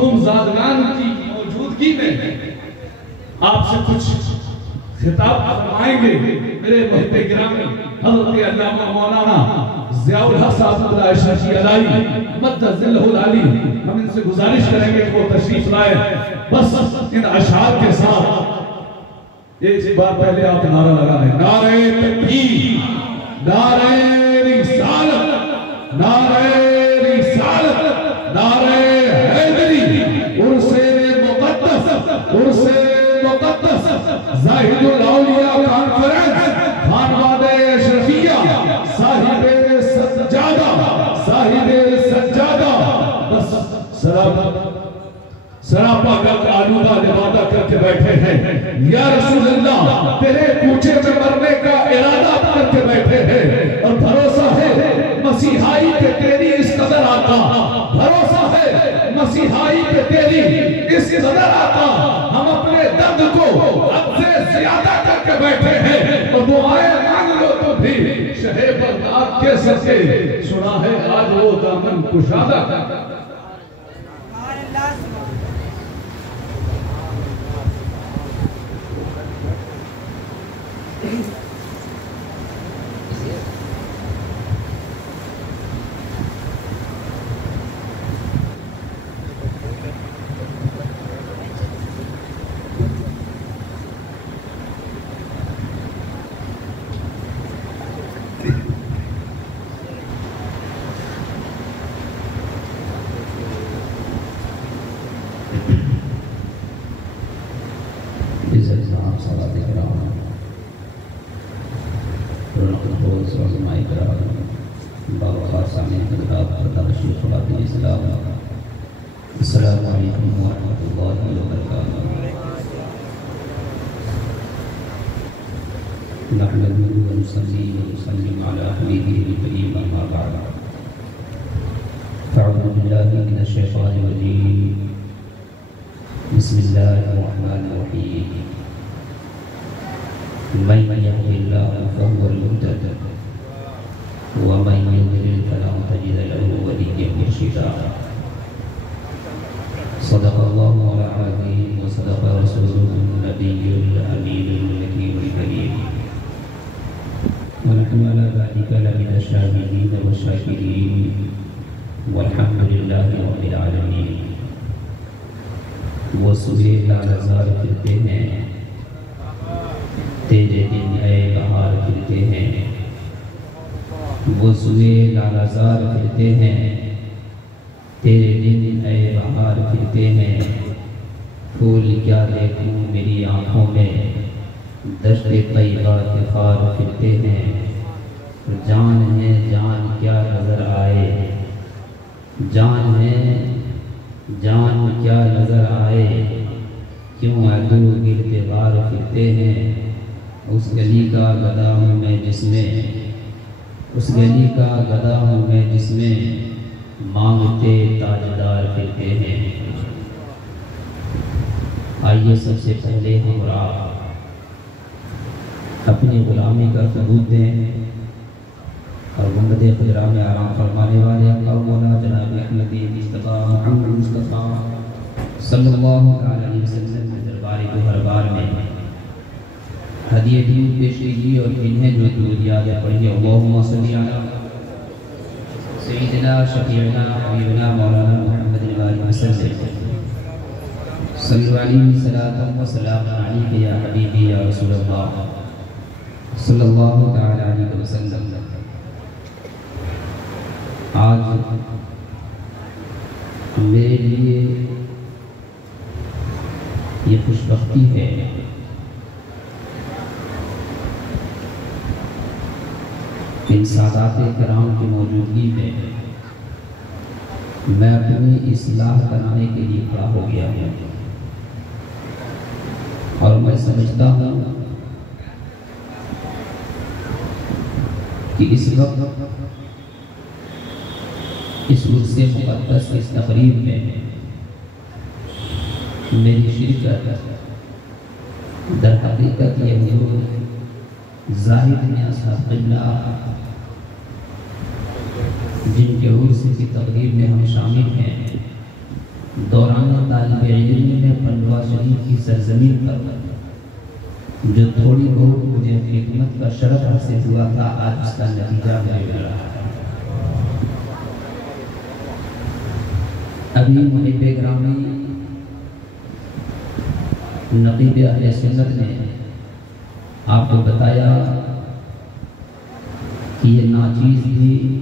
زادگان کی موجودگی میں آپ سے کچھ خطاب فرمائیں گے میرے محب گرامی حضرت علامہ مولانا ضیاء الحق صاحب اللہ شاشی علائی مدد ذلہ العالی ہم ان سے گزارش کریں گے کہ وہ تشریف لائے بس ان اشعار کے ساتھ ایک بار پہلے آپ نعرہ لگا رہے ہیں نعرہ تکبیر نعرہ رسالت نعرہ رسالت نعرہ زاہد الاولیاء کانفرنس خانواد اشرفیہ صاحب سجادہ بس سراپا کر آلودہ لبادہ کر کے بیٹھے ہیں یا رسول اللہ تیرے کوچے میں مرنے کا ارادہ کر کے بیٹھے ہیں اور بھروسہ ہے مسیحائی پہ تیری اس قدر آقا بھروسہ ہے مسیحائی پہ تیری اس قدر آقا ہم اپنے درد کو اب سے زیادہ کر کے بیٹھے ہیں اور دعائیں مانگ لو تو بھی شہ بغداد کے سر سے سنا ہے آج وہ دامن کشادہ السلام علیکم ورحمۃ اللہ وبرکاتہ نحمده ونصلي ونسلم على حبيبه الكريم اما بعد فاعوذ بالله من الشيطان الرجيم بسم الله الرحمن الرحيم من يهد الله فهو المهتد ومن يضلل فلن تجد له وليا مرشدا صدق الله العظيم وصدق رسوله النبي الأمين الحكيم الكريم ونحن على ذلك لمن الشاهدين والشاكرين والحمد لله رب العالمين وہ صبح لالزار پھرتے ہیں تیرے دن اے بہار پھرتے ہیں وہ صبح لالزار پھرتے ہیں تیرے دن اے بہار پھرتے ہیں پھول کیا دیکھوں میری آنکھوں میں دشت طیبہ کے خار پھرتے ہیں جان ہے جان کیا نظر آئے جان ہے جان کیا نظر آئے کیوں عدو گرتے غار پھرتے ہیں اس گلی کا گدا ہوں میں جس میں اس گلی کا گدا ہوں میں جس میں مانگتے تاجدار پھرتے ہیں آئیے سب سے پہلے ہمراہ اپنی غلامی کا ثبوت دیں اور گنبد خضرا میں آرام فرمانے والے اللہ مولا جناب احمد مصطفیٰ محمد مصطفیٰ صلی اللہ علیہ وسلم کے دربار گوہربار میں ہدیہ درود پیش کیجیے اور انہیں جو درود یاد پڑھیے اللہم صلی علی سیدنا شفیعنا حبیبنا مولانا محمد علیہ وسلم صلی علیہ صلاة و سلام علیکہ یا حبیبی یا رسول اللہ صلی اللہ تعالی علیہ وسلم آج میرے لیے یہ خوشبختی ہے ان سادات کرام کی موجودگی میں میں اپنی اصلاح بنانے کے لیے کھڑا ہو گیا ہوں اور میں سمجھتا ہوں کہ اس وقت اس عرص مقدس اس تقریب میں میری شرکت در حقیقت یہ حضور زاہد میاں صاحب قبلہ جن کے عرص کی تقریب میں ہم شامل ہیں دوران طالب علمی میں پنڈوا شریف کی سرزمین پر جو تھوڑی بہت مجھے خدمت کا شرف حاصل ہوا تھا، آج اس کا نتیجہ مجھے مل رہا ہے۔ ابھی محب گرامی نقیب اہل سنت نے آپ کو بتایا کہ یہ ناچیز بھی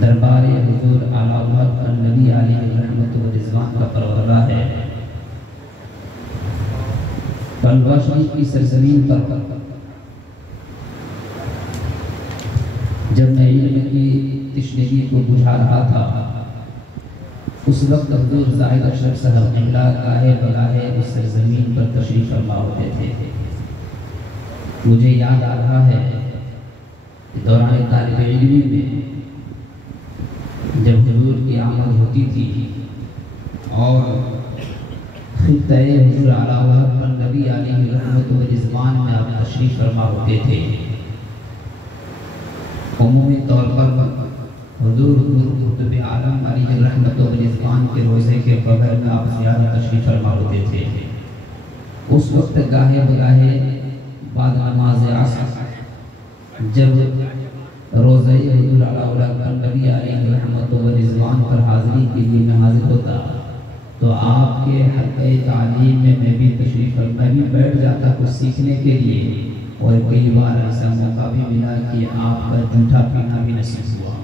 دربار حضور اعلیٰ وقت نبی علیہ رحمت و رضوان کا پرورہ ہے۔ پنڈوا شریف کی سرزمین پر جب میں علم کی تشنگی کو بجھا رہا تھا، اس وقت حضور زاہد اشرف صاحب قبلہ گاہے بگاہے اس سرزمین پر تشریف فرما ہوتے تھے۔ مجھے یاد آ رہا ہے دوران طالب علمی میں جب حضور کی آمد ہوتی تھی اور خطہ حضور اعلیٰ وقت نبی علیہ رحمت و رضوان میں آپ تشریف فرما ہوتے تھے، عمومی طور پر حضور قطب عالم علیہ رحمت و رضوان کے روزے کے بغیر میں آپ زیادہ تشریف فرما ہوتے تھے۔ اس وقت گاہے بگاہے بعد نماز عصر جب روزہ حضور اعلیٰ نبی علیہ رحمت و رضوان پر حاضری کے لیے میں حاضر ہوتا تو آپ کے حلقہ تعلیم میں بھی تشریف فرما، میں بھی بیٹھ جاتا کچھ سیکھنے کے لیے، اور کئی بار ایسا موقع بھی ملا کہ آپ کا جھوٹا پینا بھی نصیب ہوا۔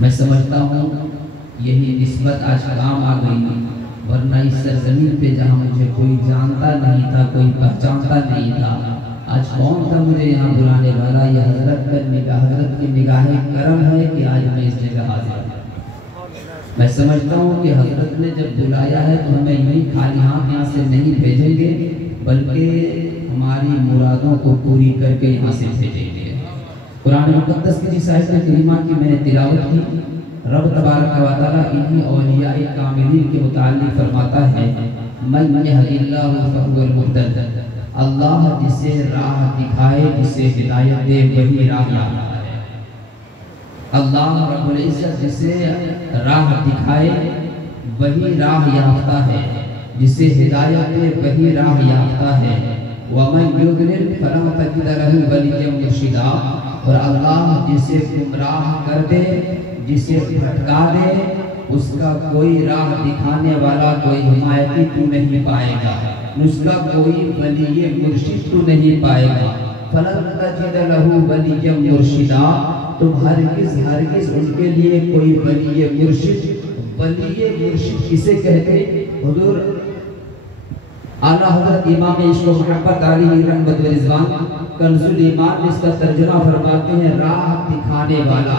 میں سمجھتا ہوں یہی نسبت آج کام آ گئی، ورنہ اس سرزمین پہ جہاں مجھے کوئی جانتا نہیں تھا، کوئی پہچانتا نہیں تھا، آج کون تھا مجھے یہاں بلانے والا؟ یہ حضرت کی نگاہ کرم ہے کہ آج میں اس جگہ حاضر ہوں۔ میں سمجھتا ہوں کہ حضرت نے جب بلایا ہے تو ہمیں یہی خالی ہاتھ یہاں سے نہیں بھیجیں گے، بلکہ ہماری مرادوں کو پوری کر کے یہاں سے بھیجیں گے۔ قرآن مقدس کی جس آیت کریمہ کی میں نے تلاوت کی، رب تبارک و تعالیٰ انہی اولیاء کاملین کے متعلق فرماتا ہے، من یہدی اللہ فہو المہتد، اللہ جسے راہ دکھائے، جسے ہدایت دے، وہی راہ یافتہ ہے۔ اللہ رب العزت جسے راہ دکھائے وہی راہ یافتہ ہے، جسے ہدایت دے وہی راہ یافتہ ہے۔ وَمَنْ يُضْلِلْ فَلَن تَجِدَ لَهُ وَلِيًّا مُرْشِدًا، اور اللہ جسے گمراہ کر دے، جسے بھٹکا دے، اس کا کوئی راہ دکھانے والا، کوئی حمایتی تو نہیں پائے گا، اس کا کوئی ولی مرشد تو نہیں پائے گا۔ فَلَن تَجِدَ لَهُ وَلِيًّا مُرْشِدًا، تم ہرگز ان کے لیے کوئی ولی مرشد کسے کہتے؟ حضور اعلیٰ حضرت امام عشق و محبت علیہ رحمت و رضوان کنز الایمان اس کا ترجمہ فرماتے ہیں راہ دکھانے والا،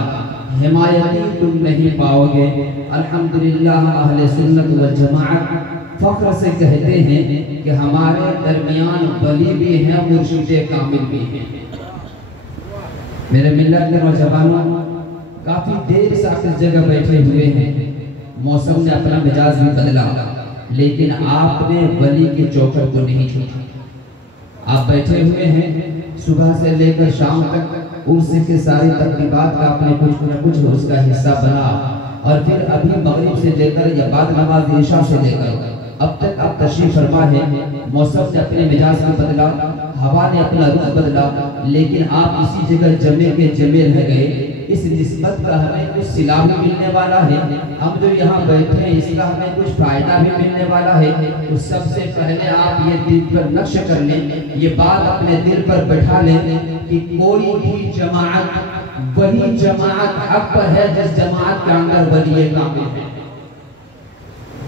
حمایتی تم نہیں پاؤ گے۔ الحمدللہ اہل سنت و جماعت فخر سے کہتے ہیں کہ ہمارے درمیان ولی بھی ہیں، مرشد کامل بھی ہیں۔ میرے ملت کے نوجوانوں، کافی دیر سے آپ اس جگہ بیٹھے ہوئے ہیں، موسم نے اپنا مزاج بھی بدلا، لیکن آپ نے ولی کے چوکٹ کو نہیں چھوڑا۔ آپ بیٹھے ہوئے ہیں صبح سے لے کر شام تک، عرس کے ساری تقریبات کا آپ نے کچھ نہ کچھ اس کا حصہ بنا، اور پھر ابھی مغرب سے لے کر یا بعد نماز عشاء سے لے کر اب تک آپ تشریف فرما ہے۔ موسم نے اپنے مزاج میں بدلا، ہوا نے اپنا رخ بدلا، لیکن آپ اسی جگہ جمع کے جمع رہ گئے۔ اس نسبت کا ہمیں کچھ صلہ بھی ملنے والا ہے، ہم جو یہاں بیٹھے ہیں اس کا ہمیں کچھ فائدہ بھی ملنے والا ہے۔ تو سب سے پہلے آپ یہ دل پر نقش کر لیں، یہ بات اپنے دل پر بٹھا لیں کہ کوئی بھی جماعت وہی جماعت حق پر ہے جس جماعت کے اندر ولی کامل ہے۔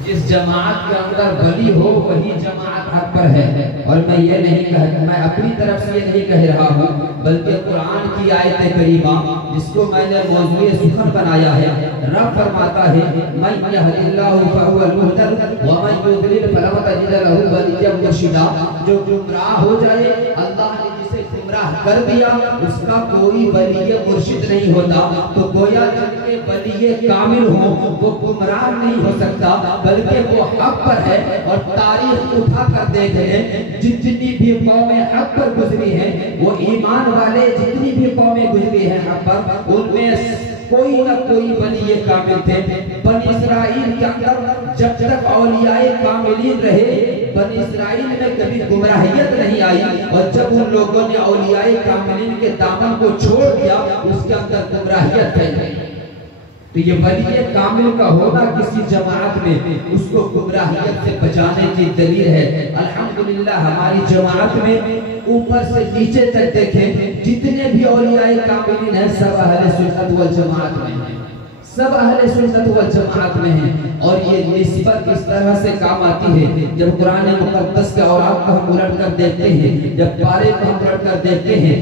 جس جماعت کے اندر ولی ہو وہی جماعت حق پر ہے۔ اور میں یہ نہیں کہہ، میں اپنی طرف سے یہ نہیں کہہ رہا ہوں، بلکہ قرآن کی آیت کریمہ جس کو میں نے موضوع سخن بنایا ہے، رب فرماتا ہے من یہد اللہ فہو المہتد ومن یضلل فلن تجد لہ ولیا مرشدا، جو گمراہ ہو جائے اللہ نے جسے گمراہ کر دیا اس کا کوئی ولی مرشد نہیں ہوتا۔ تو گویا جن کے ولی کامل ہوں وہ گمراہ نہیں ہو سکتا، بلکہ وہ حق پر ہے۔ اور تاریخ اٹھا کر دیکھ لیں، جتنی بھی قومیں حق پر گزری ہیں، وہ ایمان والے جتنی بھی قومیں گزری ہیں حق پر، ان میں کوئی نہ کوئی ولی کامل تھے۔ بنی اسرائیل کے اندر جب تک اولیاء کاملین رہے، بنی اسرائیل میں کبھی گمراہیت نہیں آئی، اور جب ان لوگوں نے اولیاء کاملین کے دامن کو چھوڑ دیا اس کے اندر گمراہیت پھیل گئی۔ تو یہ ولی کامل کا ہونا کسی جماعت میں اس کو گمراہیت سے بچانے کی دلیل ہے۔ الحمدللہ ہماری جماعت میں اوپر سے نیچے تک دیکھیں جتنے بھی اولیاء کاملین ہیں سب اہل سنت والجماعت میں ہیں، سب اہل سنت والجماعت میں ہیں۔ اور یہ نسبت اس طرح سے کام آتی ہے جب قرآن مقدس کے اوراق کو ہم الٹ کر دیکھتے ہیں، جب پارے کو ہم الٹ کر دیکھتے ہیں